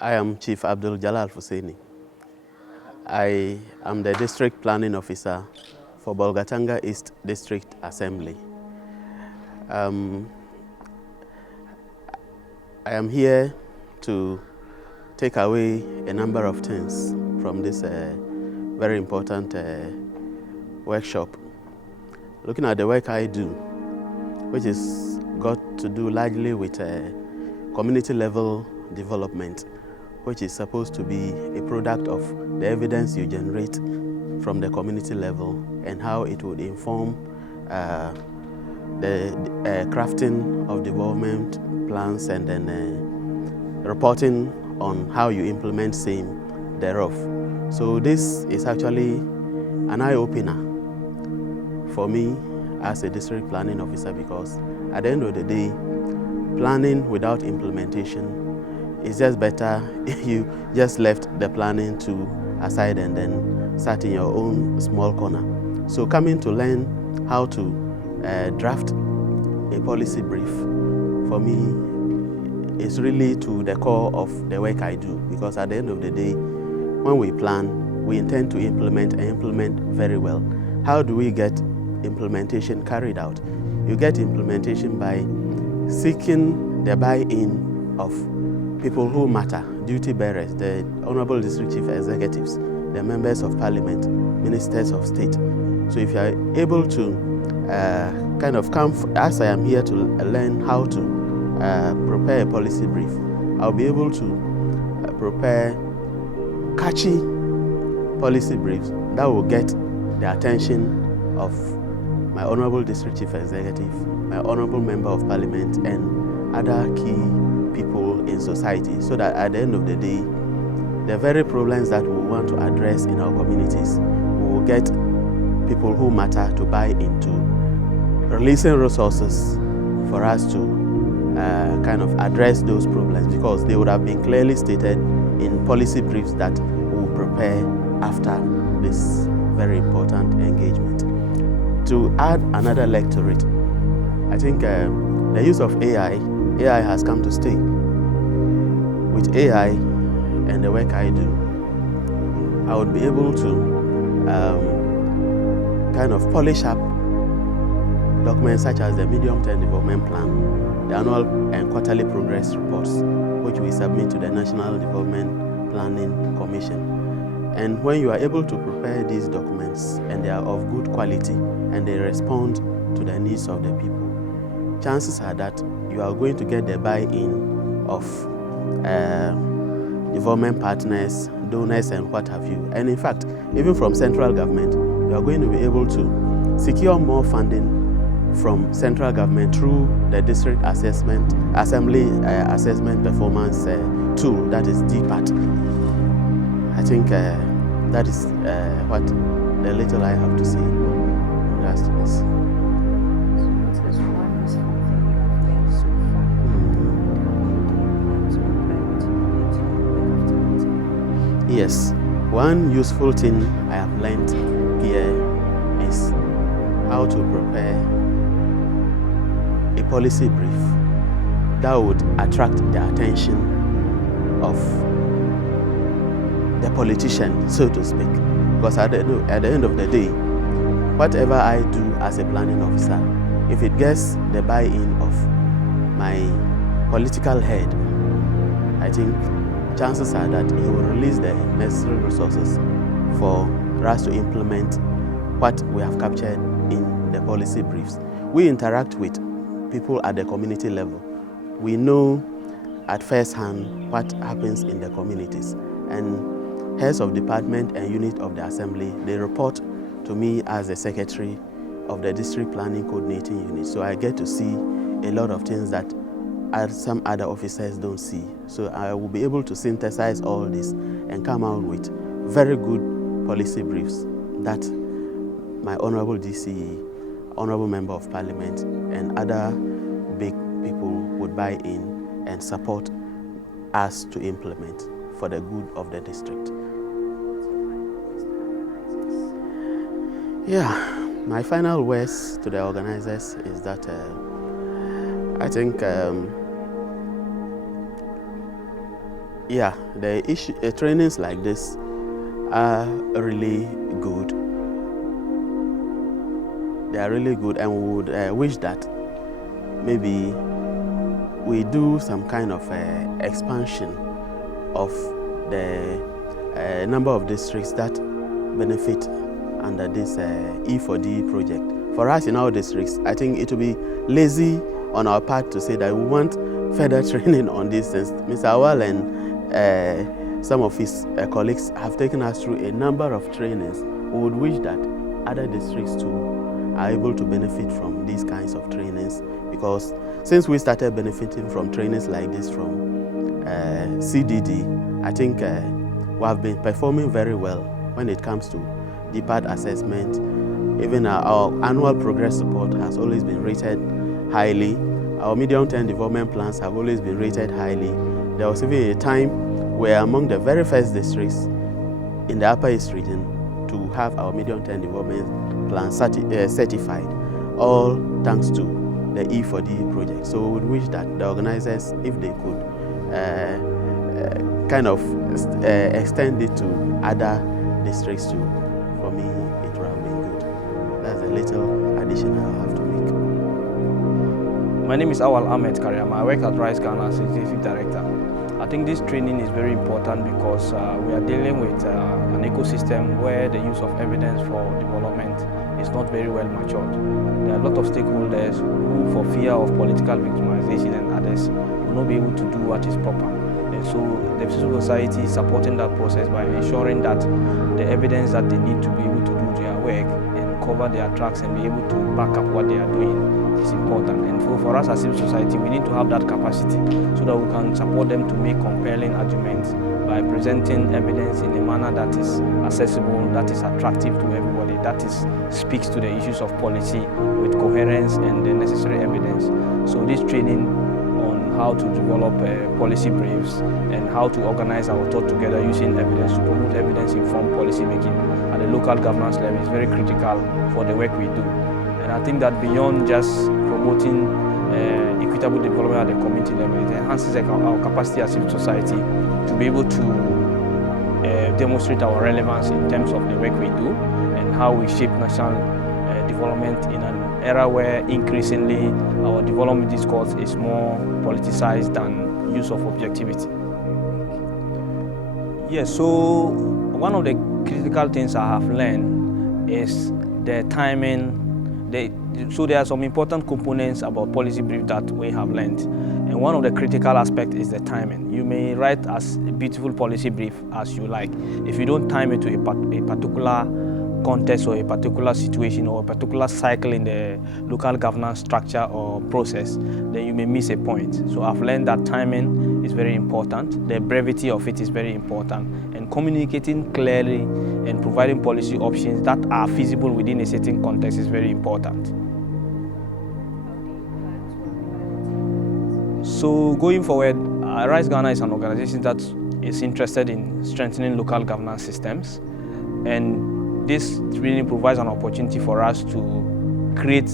I am Chief Abdul Jalal Husseini. I am the District Planning Officer for Bolga East District Assembly. I am here to take away a number of things from this very important workshop. Looking at the work I do, which is got to do largely with community level development, which is supposed to be a product of the evidence you generate from the community level and how it would inform the crafting of development plans and then reporting on how you implement same thereof. So this is actually an eye-opener for me as a district planning officer, because at the end of the day, planning without implementation, it's just better if you just left the planning to aside and then sat in your own small corner. So coming to learn how to draft a policy brief, for me, is really to the core of the work I do, because at the end of the day, when we plan, we intend to implement and implement very well. How do we get implementation carried out? You get implementation by seeking the buy-in of people who matter, duty bearers, the Honorable District Chief Executives, the members of Parliament, ministers of state. So if you are able to kind of come, as I am here to learn how to prepare a policy brief, I'll be able to prepare catchy policy briefs that will get the attention of my Honorable District Chief Executive, my Honorable Member of Parliament, and other key people in society, so that at the end of the day, the very problems that we want to address in our communities, we will get people who matter to buy into releasing resources for us to kind of address those problems, because they would have been clearly stated in policy briefs that we will prepare after this very important engagement. To add another leg to it, I think the use of AI has come to stay. With AI and the work I do, I would be able to kind of polish up documents such as the medium-term development plan, the annual and quarterly progress reports, which we submit to the National Development Planning Commission. And when you are able to prepare these documents and they are of good quality and they respond to the needs of the people, chances are that you are going to get the buy-in of development partners, donors, and what have you. And in fact, even from central government, you are going to be able to secure more funding from central government through the district assembly assessment performance tool, that is DPAT. I think that is what the little I have to say in regards to this. Yes, one useful thing I have learned here is how to prepare a policy brief that would attract the attention of the politician, so to speak. Because at the end of the day, whatever I do as a planning officer, if it gets the buy-in of my political head, I think chances are that he will release the necessary resources for us to implement what we have captured in the policy briefs. We interact with people at the community level. We know at first hand what happens in the communities, and heads of department and unit of the assembly, they report to me as the secretary of the district planning coordinating unit. So I get to see a lot of things that some other officers don't see. So I will be able to synthesize all this and come out with very good policy briefs that my Honorable DCE, Honorable Member of Parliament, and other big people would buy in and support us to implement for the good of the district. Yeah, my final words to the organizers is that I think Yeah, the trainings like this are really good. They are really good, and we would wish that maybe we do some kind of expansion of the number of districts that benefit under this E4D project. For us in our districts, I think it will be lazy on our part to say that we want further training on this. Since Mr. Awal and some of his colleagues have taken us through a number of trainings, we would wish that other districts too are able to benefit from these kinds of trainings, because since we started benefiting from trainings like this from CDD, I think we have been performing very well when it comes to DPAD assessment. Even our annual progress report has always been rated highly. Our medium-term development plans have always been rated highly. There was even a time where among the very first districts in the Upper East region to have our medium-term development plan certified, all thanks to the E4D project. So we would wish that the organizers, if they could, kind of extend it to other districts too. For me, it would have been good. That's a little addition I have to make. My name is Awal Ahmed Karyama. I work at Rice Ghana as Executive Director. I think this training is very important because we are dealing with an ecosystem where the use of evidence for development is not very well matured. There are a lot of stakeholders who, for fear of political victimization and others, will not be able to do what is proper. And so the civil society is supporting that process by ensuring that the evidence that they need to be able to do their work and cover their tracks and be able to back up what they are doing is important. And for us as civil society, we need to have that capacity so that we can support them to make compelling arguments by presenting evidence in a manner that is accessible, that is attractive to everybody, that speaks to the issues of policy with coherence and the necessary evidence. So this training on how to develop policy briefs and how to organize our thought together using evidence to promote evidence-informed policy making at the local governance level is very critical for the work we do. And I think that beyond just promoting equitable development at the community level, it enhances our capacity as civil society to be able to demonstrate our relevance in terms of the work we do and how we shape national development in an era where increasingly our development discourse is more politicized than use of objectivity. Yes, so one of the critical things I have learned is the timing. So there are some important components about policy brief that we have learned. And one of the critical aspects is the timing. You may write as a beautiful policy brief as you like. If you don't time it to a particular context or a particular situation or a particular cycle in the local governance structure or process, then you may miss a point. So I've learned that timing is very important. The brevity of it is very important. And communicating clearly and providing policy options that are feasible within a certain context is very important. So going forward, Rice Ghana is an organization that is interested in strengthening local governance systems, and this really provides an opportunity for us to create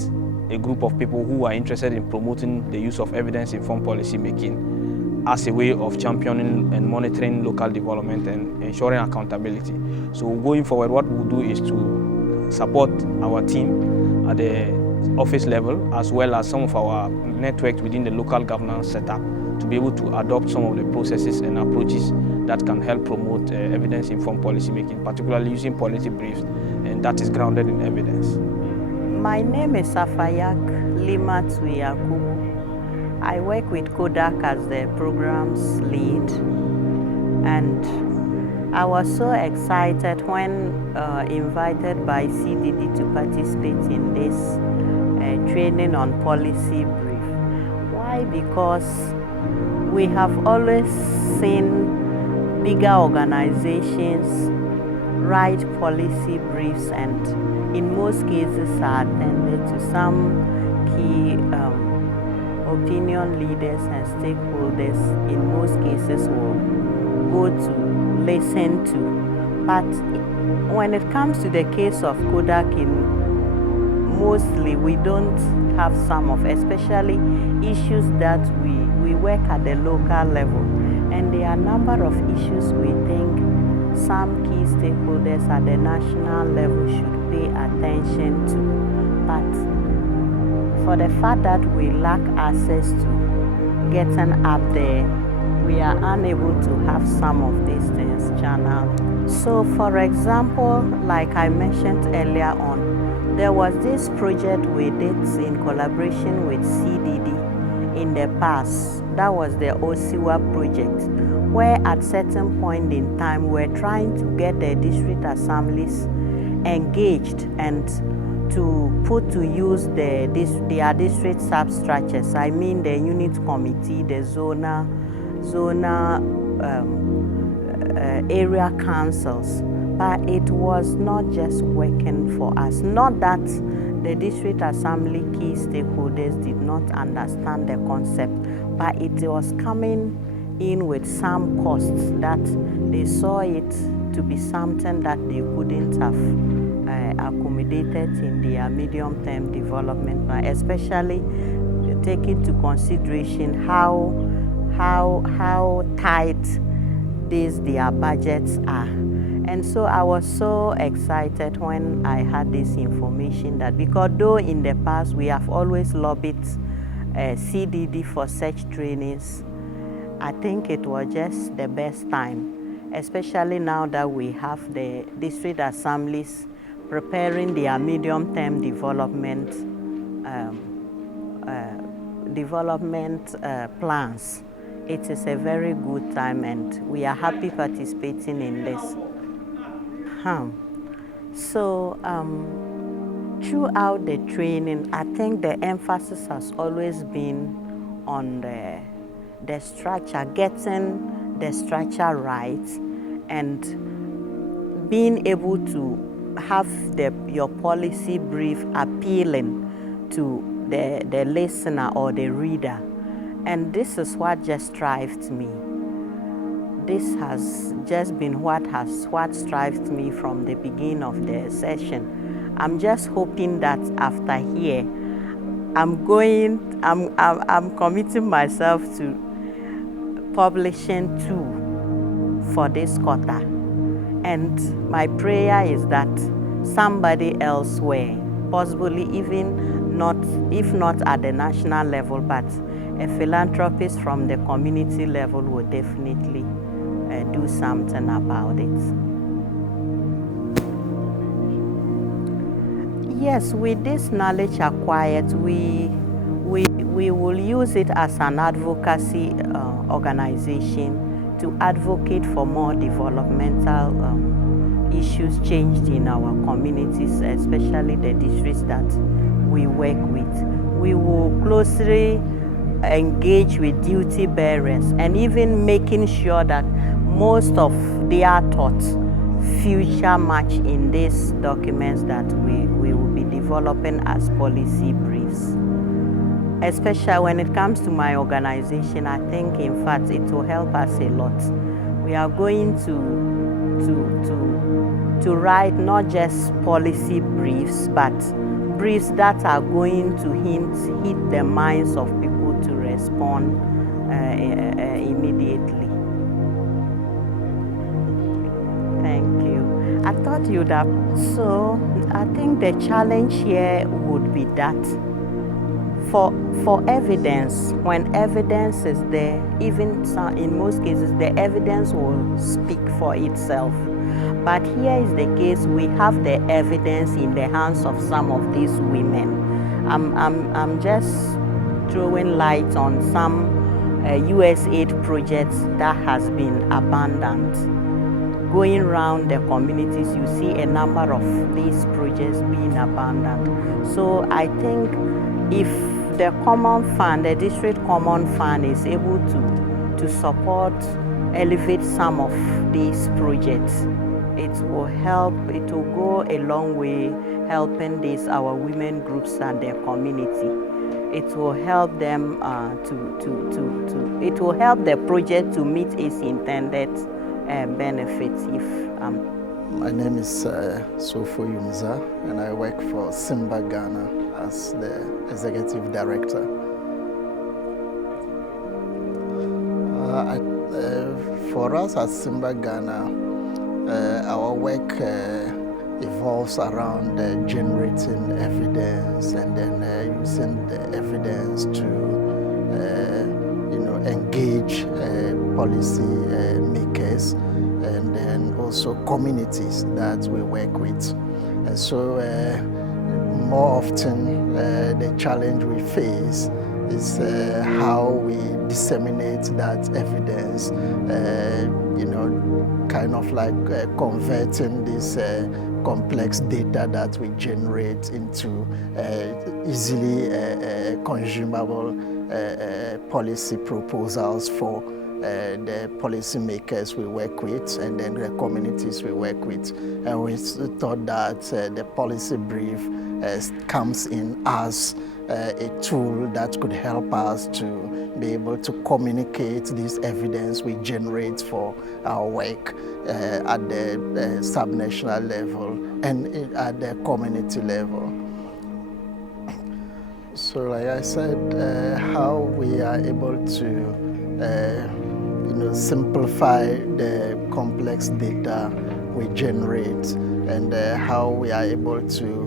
a group of people who are interested in promoting the use of evidence-informed policy making as a way of championing and monitoring local development and ensuring accountability. So going forward, what we'll do is to support our team at the office level as well as some of our networks within the local governance setup to be able to adopt some of the processes and approaches that can help promote evidence-informed policy making, particularly using policy briefs, and that is grounded in evidence. My name is Safayak Lima Tuyakubu. I work with Kodak as the programs lead, and I was so excited when invited by CDD to participate in this training on policy brief. Why? Because we have always seen bigger organizations write policy briefs and in most cases are attended to some key opinion leaders and stakeholders in most cases will go to listen to. But when it comes to the case of Kodak, mostly we don't have some of, especially issues that we work at the local level. And there are a number of issues we think some key stakeholders at the national level should pay attention to. But for the fact that we lack access to getting up there, we are unable to have some of these things channeled. So for example, like I mentioned earlier on, there was this project we did in collaboration with CDD in the past. That was the Osiwa project, where at certain point in time we're trying to get the district assemblies engaged and to put to use their district substructures. I mean the unit committee, the zona area councils. But it was not just working for us. Not that the district assembly key stakeholders did not understand the concept, but it was coming in with some costs that they saw it to be something that they couldn't have accommodated in their medium-term development plan, especially taking into consideration how tight their budgets are. And so I was so excited when I had this information that, because though in the past we have always lobbied CDD for such trainings, I think it was just the best time, especially now that we have the district assemblies preparing their medium-term development plans. It is a very good time and we are happy participating in this. So throughout the training, I think the emphasis has always been on the structure, getting the structure right, and being able to have your policy brief appealing to the listener or the reader. And this is what just strived me. This has just been what strived me from the beginning of the session. I'm just hoping that after here, I'm committing myself to publishing 2 for this quarter. And my prayer is that somebody elsewhere, possibly even not, if not at the national level, but a philanthropist from the community level will definitely do something about it. Yes, with this knowledge acquired, we will use it as an advocacy organization to advocate for more developmental issues changed in our communities, especially the districts that we work with. We will closely engage with duty bearers and even making sure that most of their thoughts future match in these documents that we will be developing as policy briefs. Especially when it comes to my organization, I think in fact it will help us a lot. We are going to write not just policy briefs, but briefs that are going to hit the minds of people to respond immediately. Thank you. I thought you'd have. So I think the challenge here would be that for evidence, when evidence is there, even in most cases, the evidence will speak for itself. But here is the case, we have the evidence in the hands of some of these women. I'm just throwing light on some USAID projects that has been abandoned. Going around the communities, you see a number of these projects being abandoned. So I think if the common fund, the district common fund is able to support, elevate some of these projects, it will help, it will go a long way helping our women groups and their community. It will help them it will help the project to meet its intended benefits. My name is Sofo Yumza, and I work for Simba Ghana as the Executive Director. for us at Simba Ghana, our work evolves around generating evidence and then using the evidence to engage policy makers and then also communities that we work with. And so more often the challenge we face is how we disseminate that evidence, kind of like converting this complex data that we generate into easily consumable policy proposals for the policymakers we work with and then the communities we work with. And we thought that the policy brief comes in as a tool that could help us to be able to communicate this evidence we generate for our work at the subnational level and at the community level. So like I said, how we are able to simplify the complex data we generate and how we are able to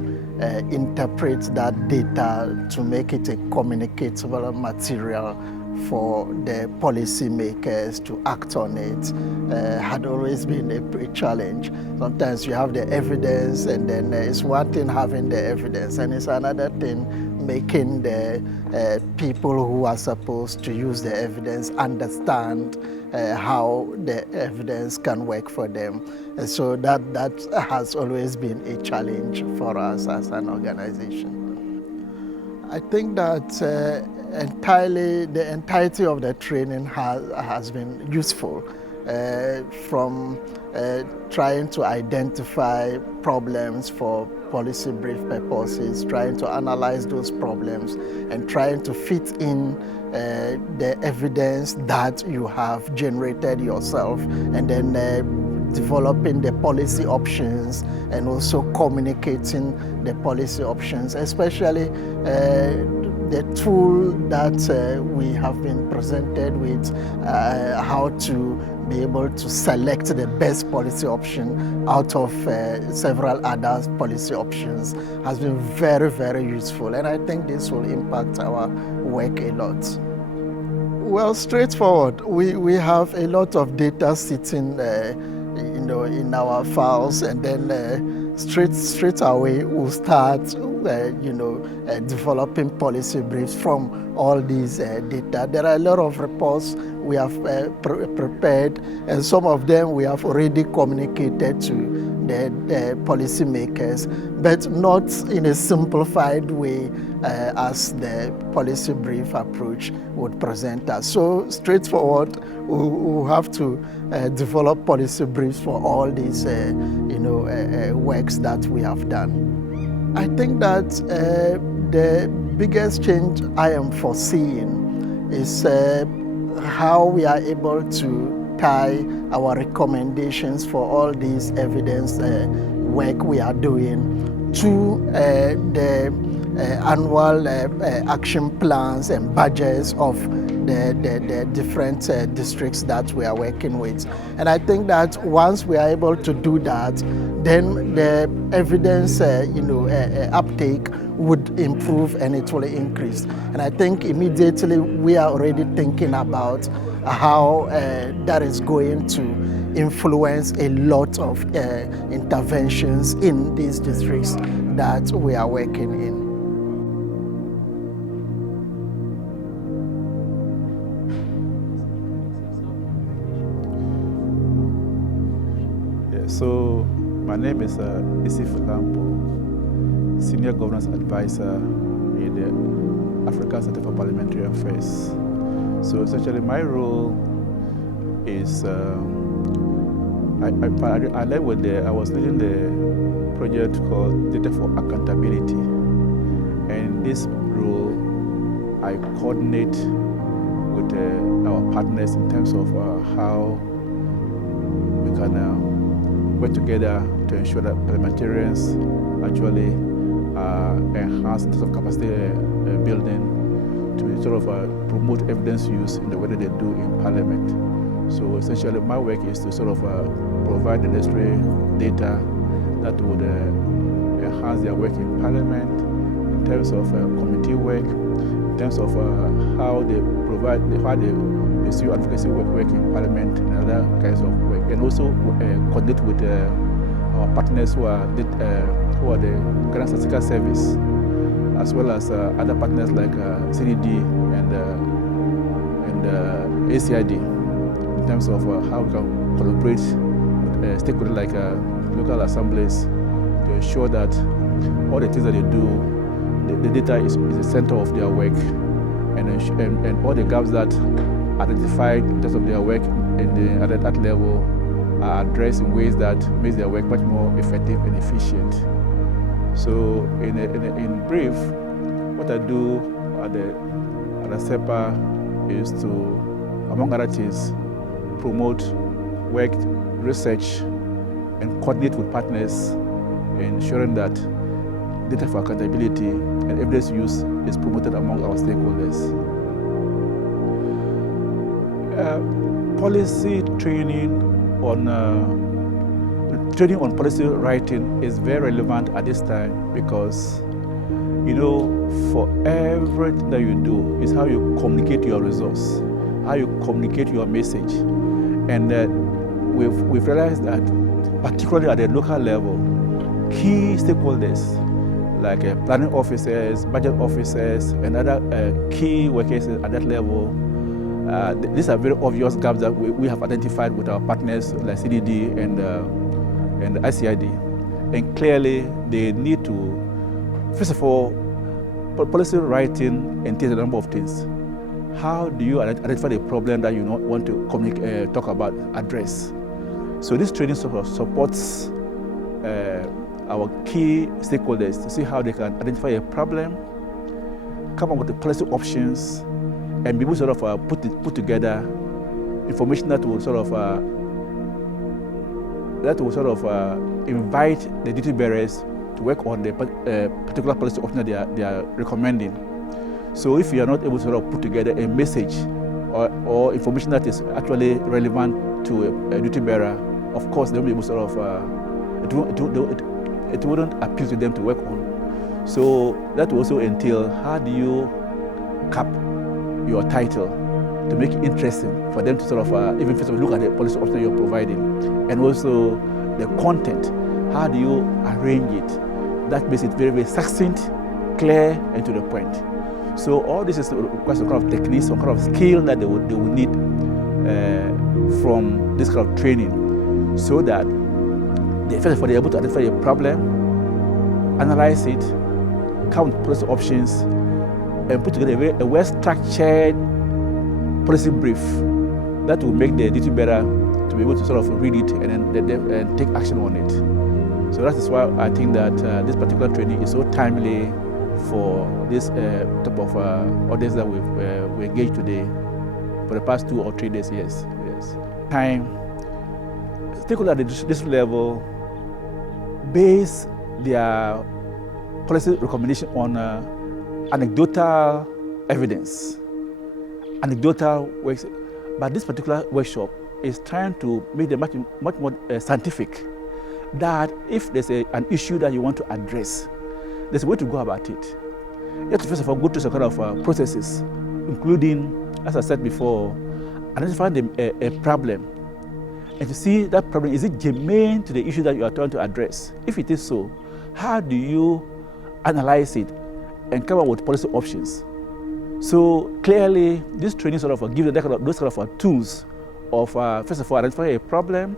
interpret that data to make it a communicatable material for the policymakers to act on it had always been a challenge. Sometimes you have the evidence and then it's one thing having the evidence and it's another thing making the people who are supposed to use the evidence understand how the evidence can work for them. And so that has always been a challenge for us as an organization. I think that the entirety of the training has been useful, from trying to identify problems for policy brief purposes, trying to analyze those problems and trying to fit in the evidence that you have generated yourself and then developing the policy options and also communicating the policy options, especially the tool that we have been presented with, how to be able to select the best policy option out of several other policy options has been very, very useful. And I think this will impact our work a lot. Well, straightforward. We have a lot of data sitting in our files, and then straight away we'll start developing policy briefs from all these data. There are a lot of reports we have prepared, and some of them we have already communicated to the policymakers, but not in a simplified way as the policy brief approach would present us. So straightforward, we'll have to develop policy briefs for all these works that we have done. I think that the biggest change I am foreseeing is how we are able to tie our recommendations for all these evidence work we are doing to the annual action plans and budgets of the different districts that we are working with. And I think that once we are able to do that, then the evidence uptake would improve and it will increase. And I think immediately we are already thinking about how that is going to influence a lot of interventions in these districts that we are working in. So my name is Isif Lampo, Senior Governance Advisor in the African Center for Parliamentary Affairs. So essentially my role is, I was leading the project called Data for Accountability. And in this role, I coordinate with our partners in terms of how we can work together to ensure that parliamentarians actually enhance in terms of capacity building to sort of promote evidence use in the way that they do in Parliament. So essentially my work is to sort of provide the necessary data that would enhance their work in Parliament in terms of committee work, in terms of how they provide, how they pursue advocacy work in Parliament and other kinds of work, and also coordinate with our partners who are the Ghana Statistical Service, as well as other partners like CDD and ACID, in terms of how we can collaborate with stakeholders like local assemblies to ensure that all the things that they do, the data is the center of their work, and all the gaps that are identified in terms of their work at that level are addressed in ways that makes their work much more effective and efficient. So in brief, what I do at the SEPA is to, among other things, promote work, research, and coordinate with partners, ensuring that data for accountability and evidence use is promoted among our stakeholders. Policy training on policy writing is very relevant at this time because, you know, for everything that you do is how you communicate your resource, how you communicate your message. And we've realized that, particularly at the local level, key stakeholders like planning officers, budget officers, and other key workers at that level, these are very obvious gaps that we have identified with our partners like CDD and ICID. And clearly, they need to, first of all, policy writing entails a number of things. How do you identify the problem that you want to talk about, address? So this training supports our key stakeholders to see how they can identify a problem, come up with the policy options, and be able to sort of put together information that will sort of invite the duty bearers to work on the particular policy option that they are recommending. So if you are not able to sort of put together a message or information that is actually relevant to a duty bearer, of course they won't be able to sort of it wouldn't appeal to them to work on. So that will also entail, how do you cap your title to make it interesting for them to sort of even first of all look at the policy option you're providing, and also the content. How do you arrange it? That makes it very, very succinct, clear, and to the point. So all this is requires some kind of techniques, some kind of skill that they will need from this kind of training, so that first of all they're able to identify a problem, analyze it, count policy options, and put together a well-structured policy brief that will make the duty bearer to be able to sort of read it and take action on it. So that is why I think that this particular training is so timely for this type of audience that we engaged today for the past 2 or 3 days. Yes. Time, stakeholders at this level base their policy recommendation on anecdotal evidence, anecdotal works. But this particular workshop is trying to make them much more scientific. That if there's an issue that you want to address, there's a way to go about it. You have to first of all go through some kind of processes, including, as I said before, identifying a problem, and to see that problem, is it germane to the issue that you are trying to address? If it is so, how do you analyze it and come up with policy options? So clearly, this training sort of gives those kind of tools of first of all identify a problem,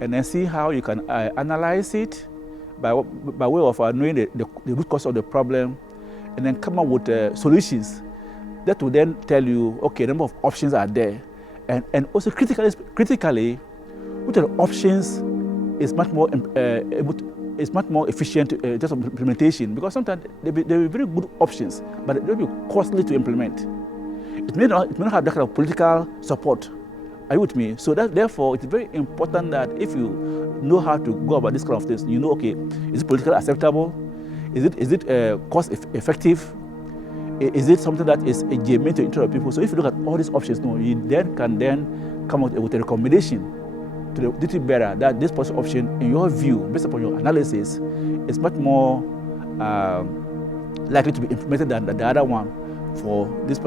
and then see how you can analyze it by way of knowing the root cause of the problem, and then come up with solutions that will then tell you, okay, a number of options are there, and also critically, which of the options is much more efficient in terms of implementation, because sometimes they will be very good options, but they will be costly to implement. It may not have that kind of political support. Are you with me? So therefore, it's very important that if you know how to go about this kind of things, you know, okay, is it politically acceptable? Is it cost effective? Is it something that is germane to the interest of people? So if you look at all these options, you then can come out with a recommendation to the duty bearer that this policy option, in your view, based upon your analysis, is much more likely to be implemented than the other one for this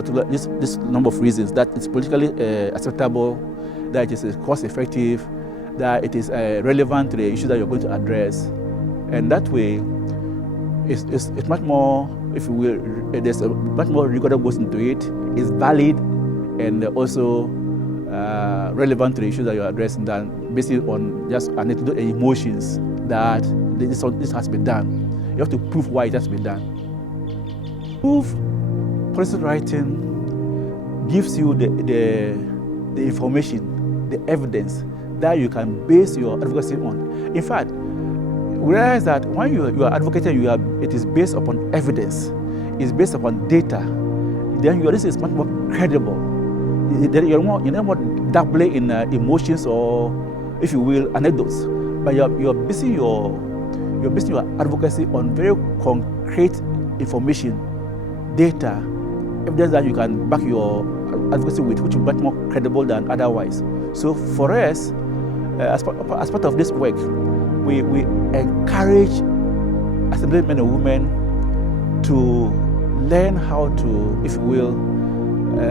number of reasons, that it's politically acceptable, that it is cost-effective, that it is relevant to the issue that you're going to address. And that way, it's much more, if you will, there's a much more rigor that goes into it, it's valid and also relevant to the issue that you're addressing than based on just anecdotal emotions that this has been done. You have to prove why it has been done. Proof policy writing gives you the information, the evidence that you can base your advocacy on. In fact, realize that when you are advocating, it is based upon evidence, it's based upon data, then your list is much more credible. You're not more dabbling in emotions or, if you will, anecdotes, but you're basing your advocacy on very concrete information, data, evidence that you can back your advocacy with, which is much more credible than otherwise. So for us, as part of this work, we encourage assemblymen and women to learn how to, if you will,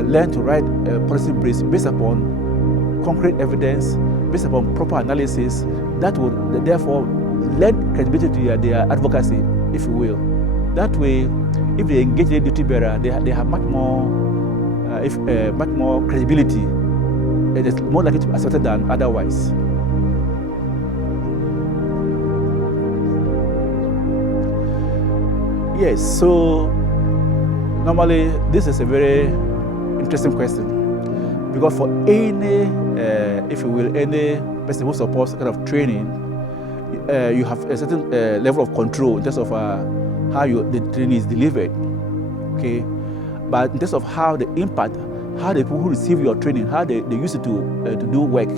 learn to write policy briefs based upon concrete evidence, based upon proper analysis, that would therefore lend credibility to their advocacy, if you will. That way, if they engage the duty bearer, they have much more, much more credibility, and it's more likely to be accepted than otherwise. Yes, so normally this is a very interesting question, because for any, if you will, any person who supports kind of training, you have a certain level of control in terms of how the training is delivered, okay? But in terms of how the impact, how the people who receive your training, how they use it to do work,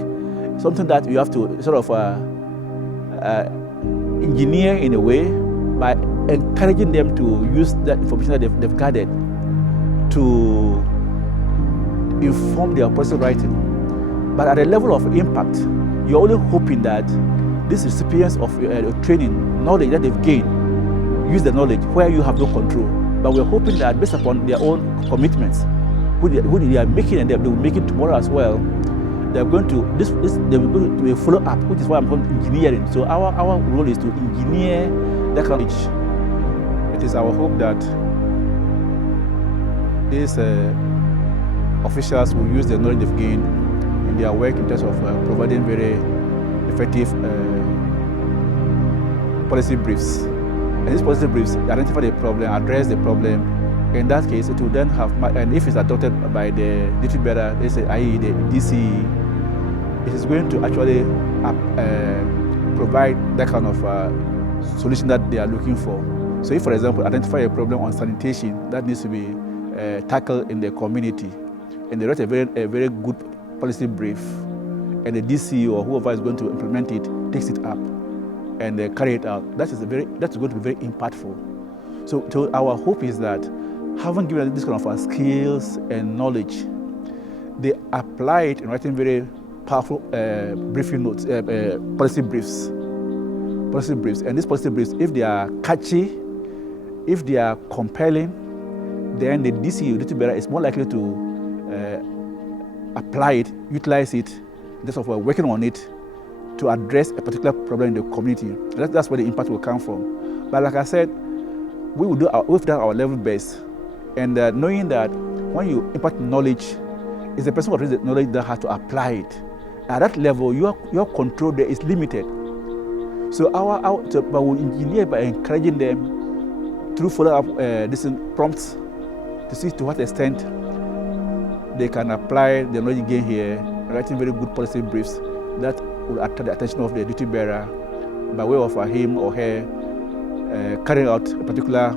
something that you have to sort of engineer in a way by encouraging them to use that information that they've gathered to inform their policy writing. But at the level of impact, you're only hoping that these recipients of training, knowledge that they've gained, use the knowledge where you have no control. But we're hoping that based upon their own commitments, who they are making, and they will make it tomorrow as well, they're going to they will go to a follow up, which is why I'm calling engineering. So our role is to engineer that knowledge. It is our hope that these officials will use the knowledge they've gained in their work in terms of providing very effective policy briefs. And these policy briefs identify the problem, address the problem. In that case, it will then have, and if it's adopted by the duty bearer, i.e. the DCE, it is going to actually provide that kind of solution that they are looking for. So if, for example, identify a problem on sanitation that needs to be tackled in the community, and they write a very good policy brief, and the DCE or whoever is going to implement it takes it up and they carry it out, that's going to be very impactful. So our hope is that, having given them this kind of skills and knowledge, they apply it in writing very powerful briefing notes, policy briefs. And these policy briefs, if they are catchy, if they are compelling, then the DCE, duty bearer, is more likely to apply it, utilize it, in terms of working on it to address a particular problem in the community. That's where the impact will come from. But like I said, we've done our level best, and knowing that when you impart knowledge, it's the person who has the knowledge that has to apply it. At that level, your control there is limited. So but we engineer by encouraging them through follow-up prompts to see to what extent they can apply the knowledge gained here, writing very good policy briefs that will attract the attention of the duty bearer by way of him or her carrying out a particular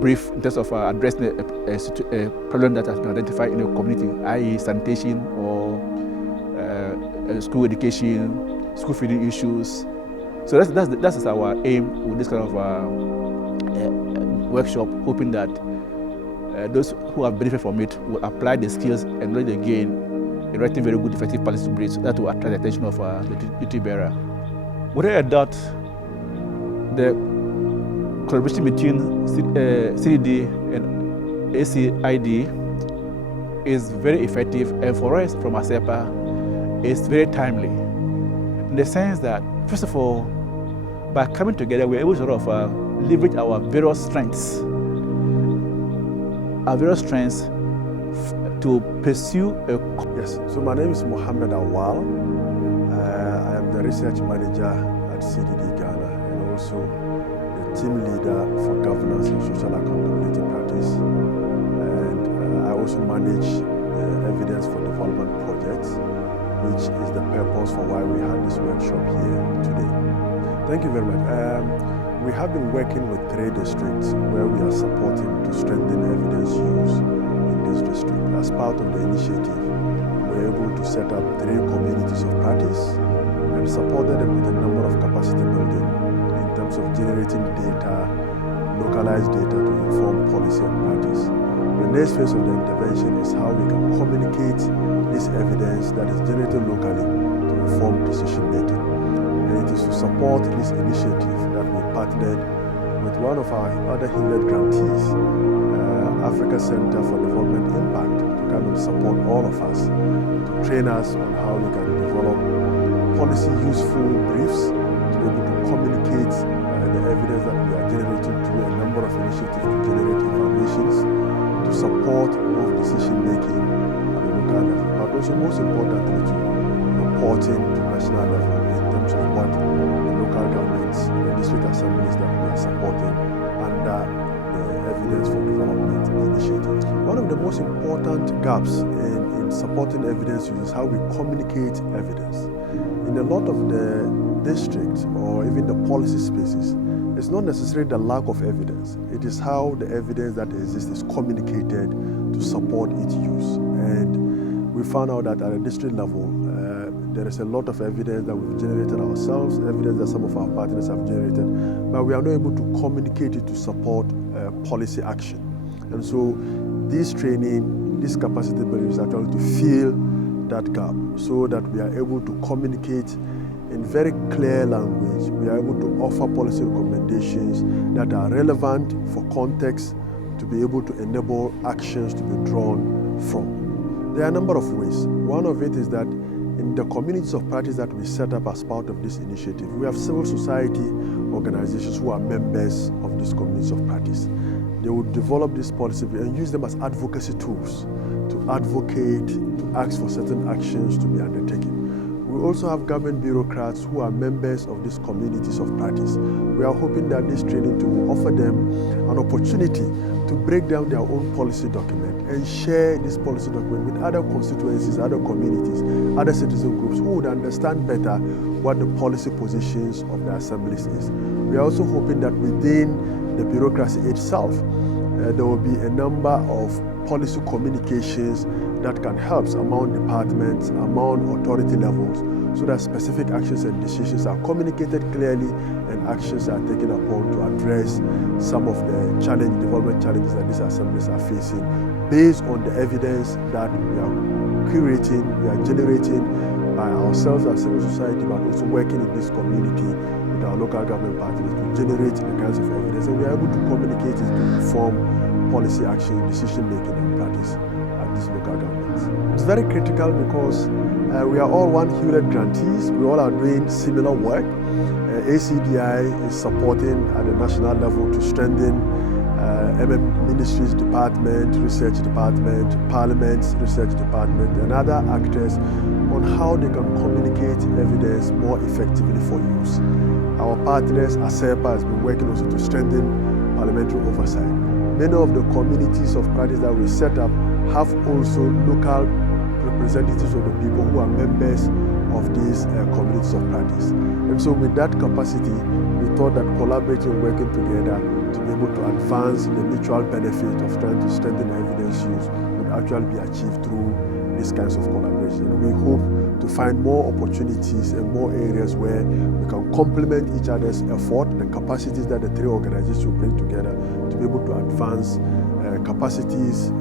brief in terms of addressing a problem that has been identified in the community, i.e. sanitation or school education, school feeding issues. So that's our aim with this kind of workshop, hoping that those who have benefited from it will apply the skills and knowledge they gain erecting very good, effective policy briefs that will attract the attention of the duty bearer. Without a doubt, the collaboration between CDD and ACID is very effective, and for us from ASEPA, it's very timely. In the sense that, first of all, by coming together, we're able to sort of leverage our various strengths to pursue a... Yes, so my name is Mohammed Awal. I am the research manager at CDD Ghana and also the team leader for governance and social accountability practice. And I also manage the evidence for development projects, which is the purpose for why we had this workshop here today. Thank you very much. We have been working with 3 districts where we are supporting to strengthen evidence use in this district. As part of the initiative, we were able to set up 3 communities of practice and supported them with a number of capacity building in terms of generating data, localized data to inform policy and practice. The next phase of the intervention is how we can communicate this evidence that is generated locally to inform decision making. And it is to support this initiative that we partnered with one of our other Hewlett grantees, Africa Center for Development Impact, to kind of support all of us, to train us on how we can develop policy useful briefs, to be able to communicate the evidence that we are generating through a number of initiatives to generate evaluations, to support both decision making at the local level, but also most importantly to reporting to national level in terms of what the local governments, the district assemblies that we are supporting under the Evidence for Development initiative. One of the most important gaps in supporting evidence use is how we communicate evidence. In a lot of the districts or even the policy spaces, it's not necessarily the lack of evidence. It is how the evidence that exists is communicated to support its use. And we found out that at a district level, there is a lot of evidence that we've generated ourselves, evidence that some of our partners have generated, but we are not able to communicate it to support policy action. And so this training, this capacity building is actually to fill that gap so that we are able to communicate in very clear language. We are able to offer policy recommendations that are relevant for context to be able to enable actions to be drawn from. There are a number of ways. One of it is that in the communities of practice that we set up as part of this initiative, we have civil society organizations who are members of these communities of practice. They will develop this policy and use them as advocacy tools to advocate, to ask for certain actions to be undertaken. We also have government bureaucrats who are members of these communities of practice. We are hoping that this training will offer them an opportunity to break down their own policy document and share this policy document with other constituencies, other communities, other citizen groups who would understand better what the policy positions of the assemblies is. We are also hoping that within the bureaucracy itself, there will be a number of policy communications that can help among departments, among authority levels, so that specific actions and decisions are communicated clearly and actions are taken upon to address some of the development challenges that these assemblies are facing based on the evidence that we are curating, we are generating by ourselves as civil society, but also working in this community with our local government partners to generate the kinds of evidence, and we are able to communicate it to inform policy action, decision making and practice at these local governments. It's very critical because we are all one Hewlett grantees. We all are doing similar work. ACDI is supporting at the national level to strengthen Ministries Department, Research Department, Parliament's Research Department, and other actors on how they can communicate evidence more effectively for use. Our partners, ASEPA, has been working also to strengthen parliamentary oversight. Many of the communities of practice that we set up have also local representatives of the people who are members of these communities of practice. And so with that capacity, we thought that collaborating and working together to be able to advance the mutual benefit of trying to strengthen evidence use would actually be achieved through these kinds of collaboration. We hope to find more opportunities and more areas where we can complement each other's effort, the capacities that the 3 organizations will bring together to be able to advance capacities,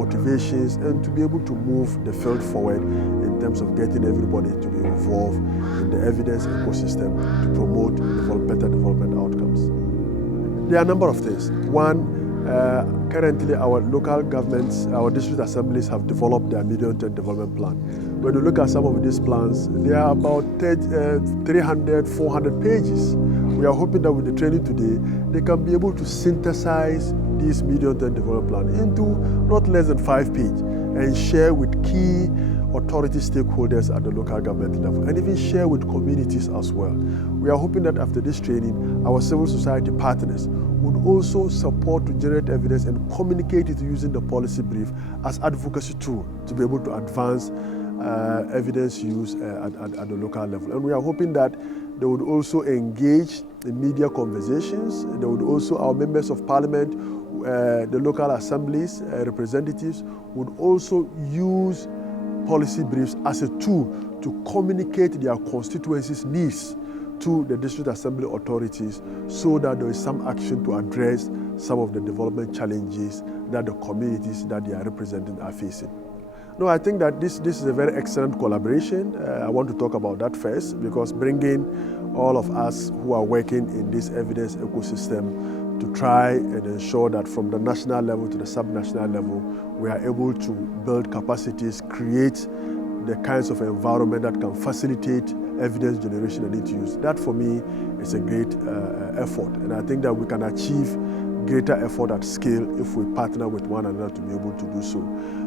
motivations, and to be able to move the field forward in terms of getting everybody to be involved in the evidence ecosystem to promote better development outcomes. There are a number of things. One, currently our local governments, our district assemblies have developed their medium-term development plan. When you look at some of these plans, they are about 300, 400 pages. We are hoping that with the training today, they can be able to synthesize this medium-term development plan into not less than 5 pages and share with key authority stakeholders at the local government level, and even share with communities as well. We are hoping that after this training, our civil society partners would also support to generate evidence and communicate it using the policy brief as advocacy tool to be able to advance evidence use at the local level. And we are hoping that they would also engage in media conversations. They would also, our members of parliament, the local assemblies, representatives would also use policy briefs as a tool to communicate their constituencies' needs to the district assembly authorities so that there is some action to address some of the development challenges that the communities that they are representing are facing. No, I think that this is a very excellent collaboration. I want to talk about that first, because bringing all of us who are working in this evidence ecosystem to try and ensure that from the national level to the sub-national level, we are able to build capacities, create the kinds of environment that can facilitate evidence generation and its use. That for me is a great effort, and I think that we can achieve greater effort at scale if we partner with one another to be able to do so.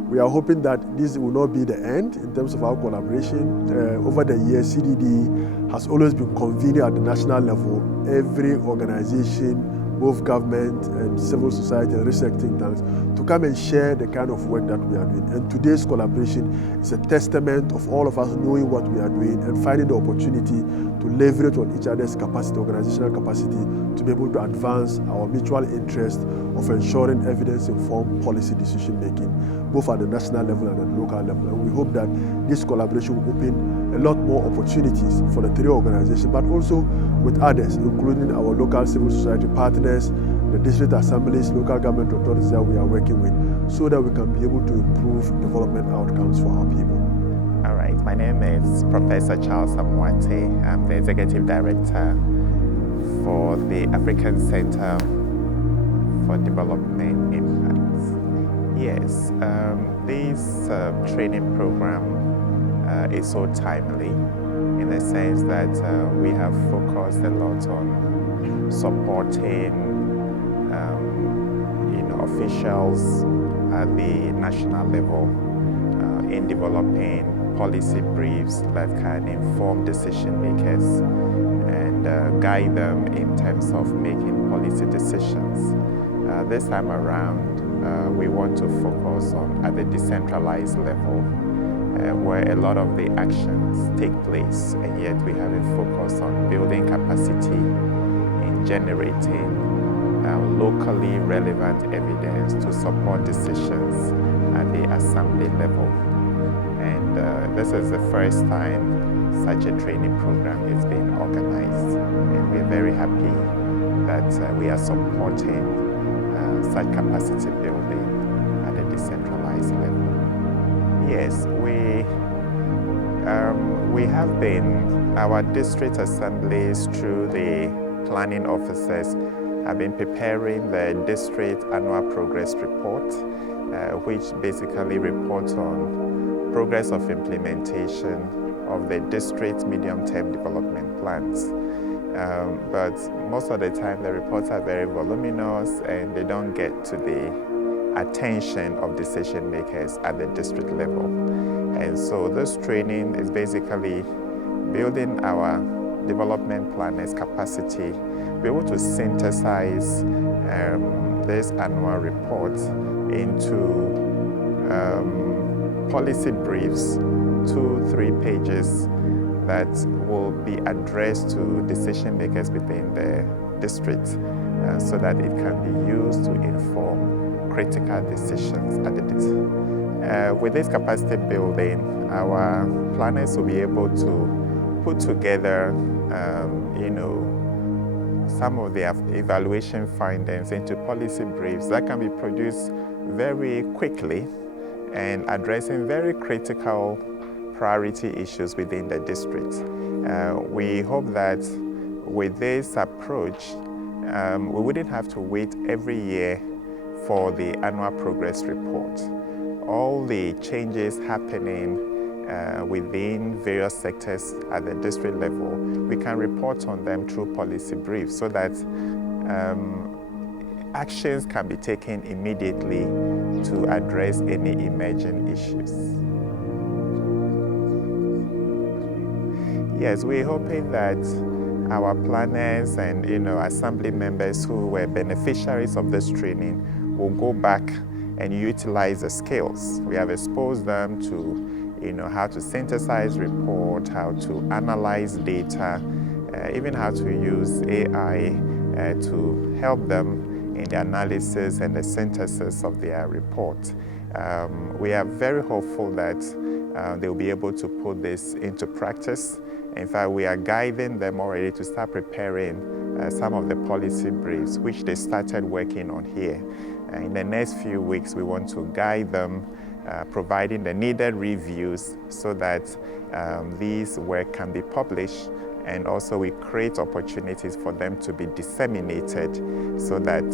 We are hoping that this will not be the end in terms of our collaboration. Over the years, CDD has always been convening at the national level every organization, both government and civil society and research think tanks, to come and share the kind of work that we are doing. And today's collaboration is a testament of all of us knowing what we are doing and finding the opportunity to leverage on each other's capacity, organizational capacity, to be able to advance our mutual interest of ensuring evidence-informed policy decision-making, both at the national level and at the local level. And we hope that this collaboration will open a lot more opportunities for the three organizations, but also with others, including our local civil society partners, the district assemblies, local government authorities that we are working with, so that we can be able to improve development outcomes for our people. All right, my name is Professor Charles Amwate. I'm the Executive Director for the African Center for Development Impact. Yes, this training program is so timely in the sense that we have focused a lot on supporting officials at the national level in developing policy briefs that can inform decision makers and guide them in terms of making policy decisions. This time around, we want to focus on at the decentralized level where a lot of the actions take place, and yet we have a focus on building capacity in generating locally relevant evidence to support decisions at the assembly level. And this is the first time such a training program is being organized, and we're very happy that we are supporting such capacity building at a decentralized level. Yes, we have been, our district assemblies through the planning officers have been preparing the district annual progress report, which basically reports on progress of implementation of the district medium-term development plans. But most of the time the reports are very voluminous and they don't get to the attention of decision makers at the district level. And so this training is basically building our development planners' capacity, be able to synthesize this annual report into policy briefs, 2-3 pages that will be addressed to decision makers within the district so that it can be used to inform critical decisions at the district. With this capacity building, our planners will be able to put together some of the evaluation findings into policy briefs that can be produced very quickly and addressing very critical priority issues within the district. We hope that with this approach, we wouldn't have to wait every year for the annual progress report. All the changes happening within various sectors at the district level, we can report on them through policy briefs so that actions can be taken immediately to address any emerging issues. Yes, we're hoping that our planners and assembly members who were beneficiaries of this training will go back and utilize the skills. We have exposed them to how to synthesize report, how to analyze data, even how to use AI to help them in the analysis and the synthesis of their report. We are very hopeful that they'll be able to put this into practice. In fact, we are guiding them already to start preparing some of the policy briefs, which they started working on here. In the next few weeks, we want to guide them, providing the needed reviews so that these work can be published, and also we create opportunities for them to be disseminated so that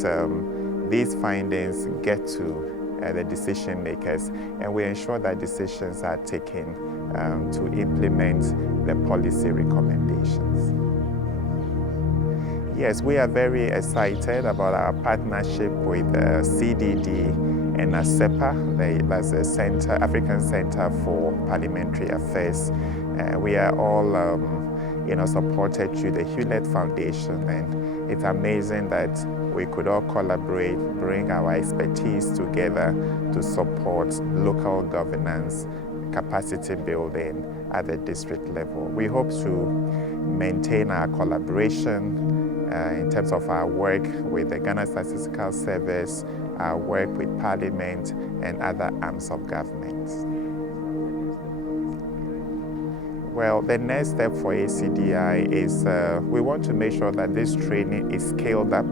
these findings get to the decision makers, and we ensure that decisions are taken to implement the policy recommendations. Yes, we are very excited about our partnership with CDD and ASEPA, that's the African Center for Parliamentary Affairs. We are all supported through the Hewlett Foundation, and it's amazing that we could all collaborate, bring our expertise together to support local governance, capacity building at the district level. We hope to maintain our collaboration in terms of our work with the Ghana Statistical Service, our work with Parliament and other arms of government. Well, the next step for ACDI is we want to make sure that this training is scaled up.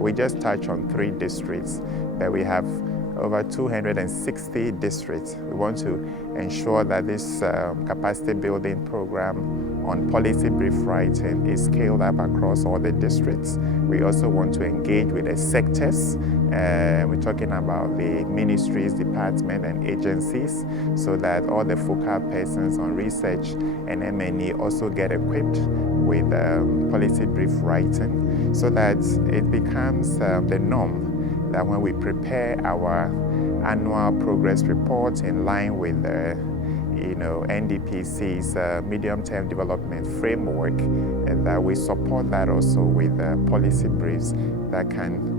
We just touched on 3 districts, but we have over 260 districts. We want to ensure that this capacity building program on policy brief writing is scaled up across all the districts. We also want to engage with the sectors. We're talking about the ministries, departments, and agencies, so that all the focal persons on research and M&E also get equipped with policy brief writing, so that it becomes the norm that when we prepare our annual progress report in line with the NDPC's medium-term development framework, and that we support that also with policy briefs that can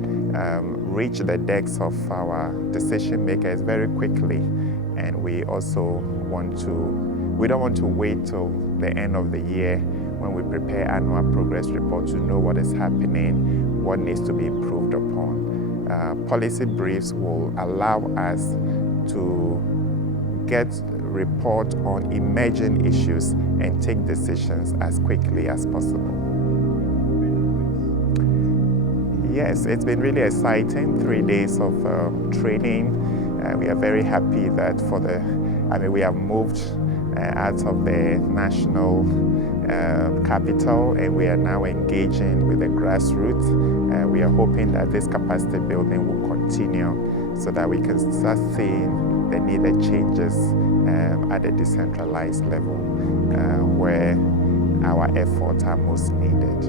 reach the decks of our decision makers very quickly. And we also we don't want to wait till the end of the year when we prepare annual progress report to know what is happening, what needs to be improved upon. Policy briefs will allow us to get report on emerging issues and take decisions as quickly as possible. Yes, it's been really exciting, 3 days of training. We are very happy that we have moved out of the national capital, and we are now engaging with the grassroots. We are hoping that this capacity building will continue so that we can start seeing the needed changes at the decentralized level where our efforts are most needed.